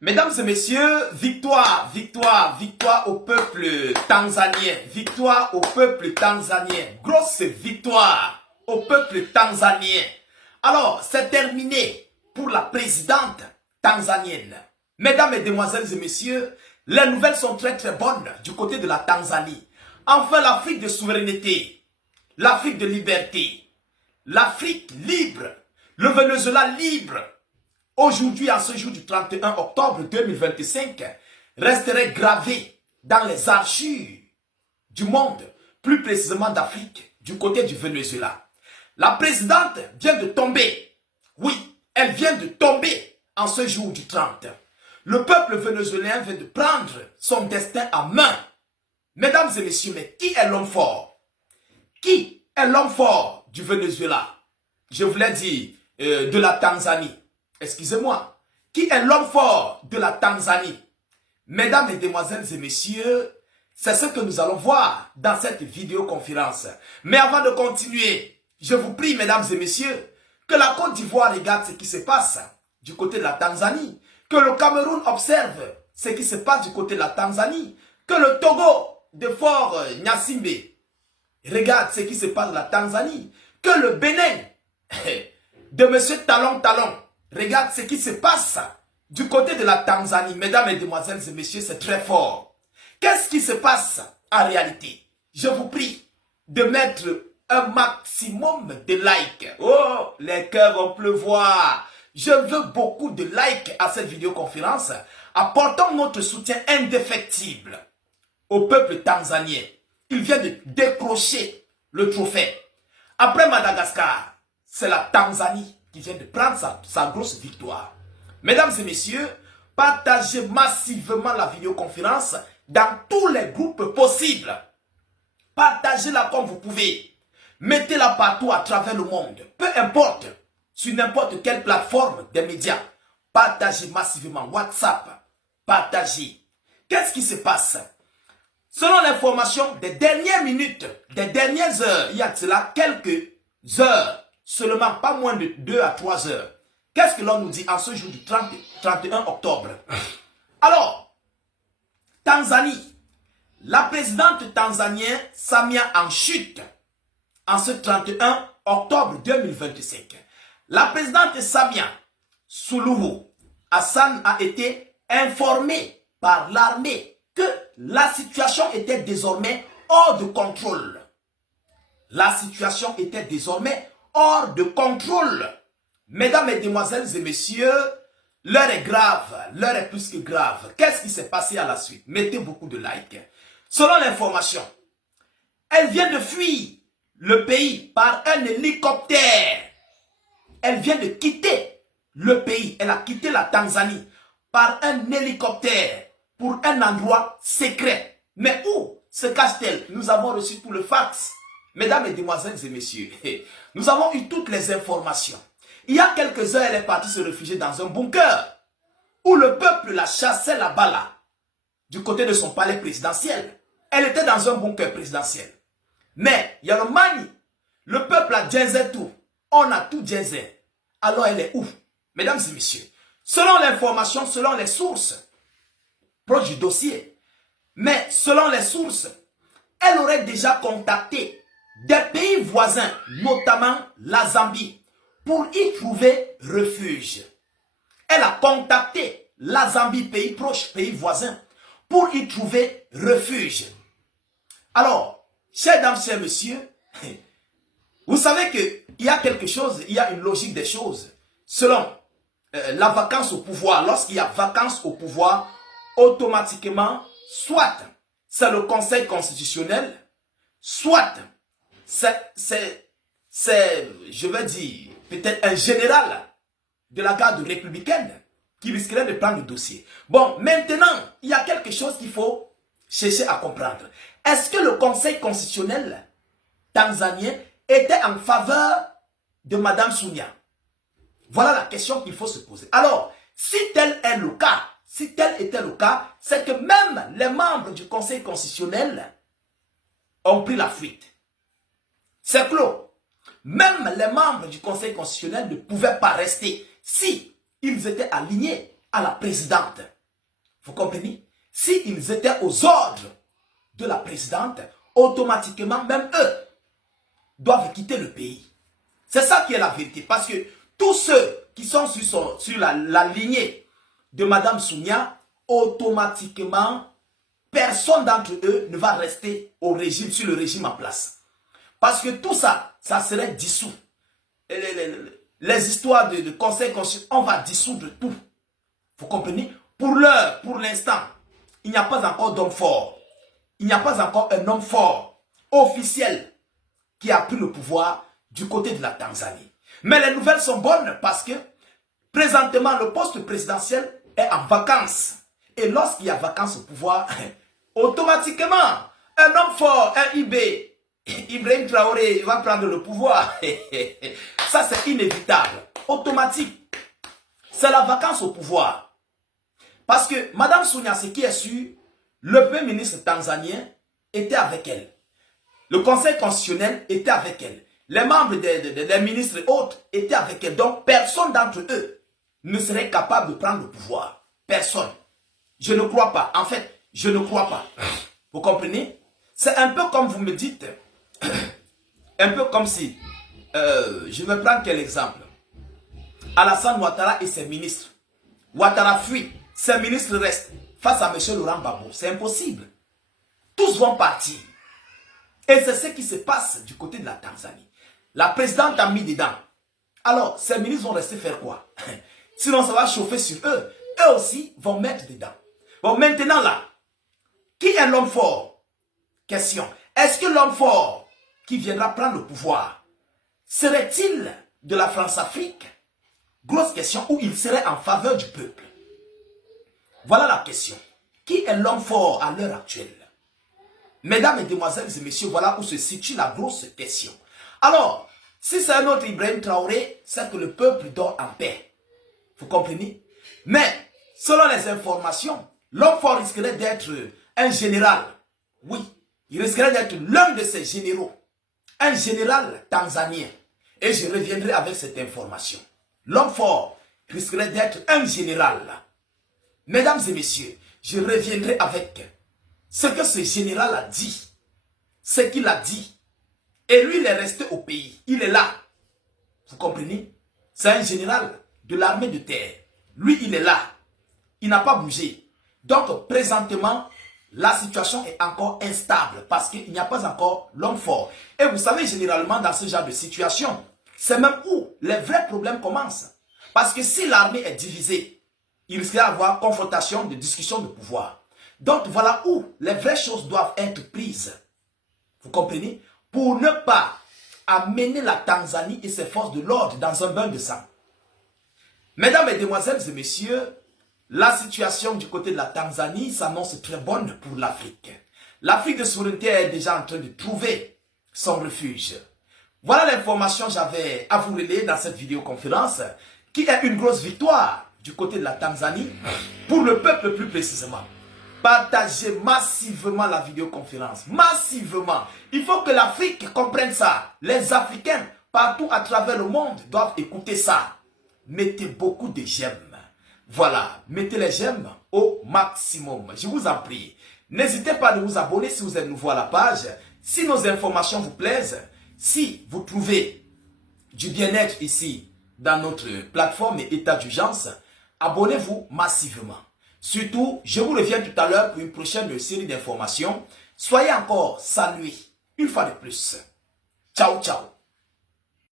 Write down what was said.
Mesdames et messieurs, victoire, victoire, victoire au peuple tanzanien. Victoire au peuple tanzanien. Grosse victoire au peuple tanzanien. Alors, c'est terminé pour la présidente tanzanienne. Mesdames, mesdemoiselles et messieurs, les nouvelles sont très très bonnes du côté de la Tanzanie. Enfin, l'Afrique de souveraineté, l'Afrique de liberté, l'Afrique libre, le Venezuela libre. Aujourd'hui, en ce jour du 31 octobre 2025, resterait gravé dans les archives du monde, plus précisément d'Afrique, du côté du Venezuela. La présidente vient de tomber. Oui, elle vient de tomber en ce jour du 30. Le peuple vénézuélien vient de prendre son destin en main. Mesdames et messieurs, mais qui est l'homme fort? Qui est l'homme fort du Venezuela? Je voulais dire de la Tanzanie. Excusez-moi. Qui est l'homme fort de la Tanzanie? Mesdames, mesdemoiselles et messieurs, c'est ce que nous allons voir dans cette vidéoconférence. Mais avant de continuer, je vous prie, mesdames et messieurs, que la Côte d'Ivoire regarde ce qui se passe du côté de la Tanzanie, que le Cameroun observe ce qui se passe du côté de la Tanzanie, que le Togo de Fort Gnassingbé regarde ce qui se passe de la Tanzanie, que le Bénin de M. Talon Talon regarde ce qui se passe du côté de la Tanzanie. Mesdames, mesdemoiselles et messieurs, c'est très fort. Qu'est-ce qui se passe en réalité? Je vous prie de mettre un maximum de likes. Oh, les cœurs vont pleuvoir. Je veux beaucoup de likes à cette vidéoconférence. Apportons notre soutien indéfectible au peuple tanzanien. Il vient de décrocher le trophée. Après Madagascar, c'est la Tanzanie qui vient de prendre sa grosse victoire. Mesdames et messieurs, partagez massivement la vidéoconférence dans tous les groupes possibles. Partagez-la comme vous pouvez. Mettez-la partout à travers le monde. Peu importe, sur n'importe quelle plateforme des médias. Partagez massivement. WhatsApp, partagez. Qu'est-ce qui se passe? Selon l'information des dernières minutes, des dernières heures, il y a de cela quelques heures, seulement pas moins de 2 à 3 heures. Qu'est-ce que l'on nous dit en ce jour du 31 octobre? Alors, Tanzanie, la présidente tanzanienne Samia en chute en ce 31 octobre 2025. La présidente Samia Suluhu Hassan a été informée par l'armée que la situation était désormais hors de contrôle. La situation était désormais hors de contrôle. Mesdames, mesdemoiselles et messieurs, l'heure est grave, l'heure est plus que grave. Qu'est-ce qui s'est passé à la suite? Mettez beaucoup de likes. Selon l'information, elle vient de fuir le pays par un hélicoptère. Elle vient de quitter le pays. Elle a quitté la Tanzanie par un hélicoptère pour un endroit secret. Mais où se cache-t-elle? Nous avons reçu tout le fax. Mesdames, mesdemoiselles et messieurs, nous avons eu toutes les informations. Il y a quelques heures, elle est partie se réfugier dans un bunker où le peuple la chassait là-bas, là, du côté de son palais présidentiel. Elle était dans un bunker présidentiel. Mais il y a le mani. Le peuple a djezé tout. On a tout djezé. Alors elle est où? Mesdames et messieurs, selon l'information, selon les sources proches du dossier, mais selon les sources, elle aurait déjà contacté des pays voisins, notamment la Zambie, pour y trouver refuge. Elle a contacté la Zambie, pays proche, pays voisin, pour y trouver refuge. Alors, chers dames, chers messieurs, vous savez qu'il y a quelque chose, il y a une logique des choses. Selon la vacance au pouvoir, lorsqu'il y a vacance au pouvoir, automatiquement, soit c'est le Conseil constitutionnel, soit c'est, je vais dire, peut-être un général de la garde républicaine qui risquerait de prendre le dossier. Bon, maintenant, il y a quelque chose qu'il faut chercher à comprendre. Est-ce que le Conseil constitutionnel tanzanien était en faveur de Madame Sonia? Voilà la question qu'il faut se poser. Alors, si tel est le cas, si tel était le cas, c'est que même les membres du Conseil constitutionnel ont pris la fuite. C'est clos. Même les membres du Conseil constitutionnel ne pouvaient pas rester si ils étaient alignés à la présidente. Vous comprenez? S'ils étaient aux ordres de la présidente, automatiquement, même eux doivent quitter le pays. C'est ça qui est la vérité. Parce que tous ceux qui sont sur la lignée de Madame Soumia, automatiquement, personne d'entre eux ne va rester au régime, sur le régime en place. Parce que tout ça, ça serait dissous. Les histoires de conseil constitutionnel, on va dissoudre tout. Vous comprenez? Pour l'heure, pour l'instant, il n'y a pas encore d'homme fort. Il n'y a pas encore un homme fort, officiel, qui a pris le pouvoir du côté de la Tanzanie. Mais les nouvelles sont bonnes parce que présentement, le poste présidentiel est en vacances. Et lorsqu'il y a vacances au pouvoir, automatiquement, un homme fort, un IB, Ibrahim Traoré, va prendre le pouvoir. Ça, c'est inévitable. Automatique. C'est la vacance au pouvoir. Parce que Madame Soumia, ce qui est sûr, le premier ministre tanzanien était avec elle. Le conseil constitutionnel était avec elle. Les membres des ministres et autres étaient avec elle. Donc, personne d'entre eux ne serait capable de prendre le pouvoir. Personne. Je ne crois pas. En fait, je ne crois pas. Vous comprenez? C'est un peu comme vous me dites, un peu comme si, je vais prendre quel exemple? Alassane Ouattara et ses ministres. Ouattara fuit, ses ministres restent face à M. Laurent Gbagbo. C'est impossible. Tous vont partir. Et c'est ce qui se passe du côté de la Tanzanie. La présidente a mis dedans. Alors, ces ministres vont rester faire quoi? Sinon, ça va chauffer sur eux. Eux aussi vont mettre dedans. Bon, maintenant là, qui est l'homme fort? Question. Est-ce que l'homme fort qui viendra prendre le pouvoir serait-il de la France-Afrique? Grosse question, où il serait en faveur du peuple. Voilà la question. Qui est l'homme fort à l'heure actuelle? Mesdames, Mesdemoiselles et Messieurs, voilà où se situe la grosse question. Alors, si c'est un autre Ibrahim Traoré, c'est que le peuple dort en paix. Vous comprenez? Mais, selon les informations, l'homme fort risquerait d'être un général. Oui, il risquerait d'être l'un de ces généraux. Un général tanzanien. Et je reviendrai avec cette information. L'homme fort risquerait d'être un général. Mesdames et messieurs, je reviendrai avec ce que ce général a dit. Ce qu'il a dit. Et lui, il est resté au pays. Il est là. Vous comprenez? C'est un général de l'armée de terre. Lui, il est là. Il n'a pas bougé. Donc, présentement, la situation est encore instable parce qu'il n'y a pas encore l'homme fort. Et vous savez, généralement, dans ce genre de situation, c'est même où les vrais problèmes commencent. Parce que si l'armée est divisée, il risque d'avoir confrontation, de discussion de pouvoir. Donc, voilà où les vraies choses doivent être prises. Vous comprenez? Pour ne pas amener la Tanzanie et ses forces de l'ordre dans un bain de sang. Mesdames, Mesdemoiselles et Messieurs, la situation du côté de la Tanzanie s'annonce très bonne pour l'Afrique. L'Afrique de souveraineté est déjà en train de trouver son refuge. Voilà l'information que j'avais à vous relayer dans cette vidéoconférence, qui est une grosse victoire du côté de la Tanzanie, pour le peuple plus précisément. Partagez massivement la vidéoconférence, massivement. Il faut que l'Afrique comprenne ça. Les Africains, partout à travers le monde, doivent écouter ça. Mettez beaucoup de j'aime. Voilà, mettez les j'aime au maximum. Je vous en prie. N'hésitez pas à vous abonner si vous êtes nouveau à la page. Si nos informations vous plaisent, si vous trouvez du bien-être ici dans notre plateforme et état d'urgence, abonnez-vous massivement. Surtout, je vous reviens tout à l'heure pour une prochaine série d'informations. Soyez encore salués une fois de plus. Ciao, ciao.